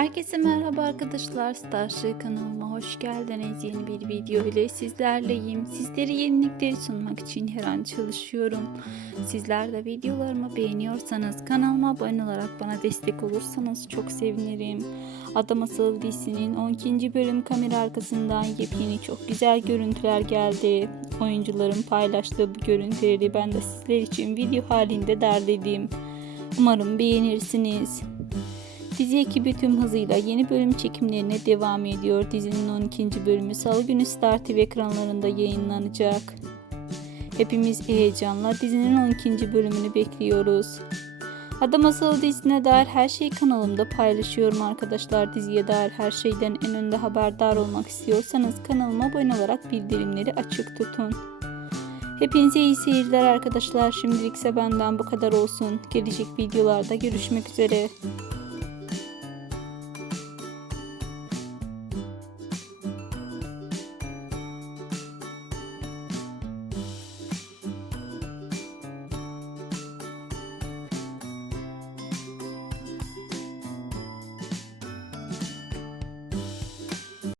Herkese merhaba arkadaşlar. Starship kanalıma hoş geldiniz. Yeni bir video ile sizlerleyim. Sizlere yenilikleri sunmak için her an çalışıyorum. Sizler de videolarımı beğeniyorsanız kanalıma abone olarak bana destek olursanız çok sevinirim. Adam Asıl dizisinin 12. bölüm kamera arkasından yepyeni çok güzel görüntüler geldi. Oyuncuların paylaştığı bu görüntüleri ben de sizler için video halinde derledim. Umarım beğenirsiniz. Dizi ekibi tüm hızıyla yeni bölüm çekimlerine devam ediyor. Dizinin 12. bölümü Salı günü Star TV ekranlarında yayınlanacak. Hepimiz heyecanla dizinin 12. bölümünü bekliyoruz. Adam Asıl dizisine dair her şeyi kanalımda paylaşıyorum arkadaşlar. Diziye dair her şeyden en önde haberdar olmak istiyorsanız kanalıma abone olarak bildirimleri açık tutun. Hepinize iyi seyirler arkadaşlar. Şimdilik ise benden bu kadar olsun. Gelecek videolarda görüşmek üzere.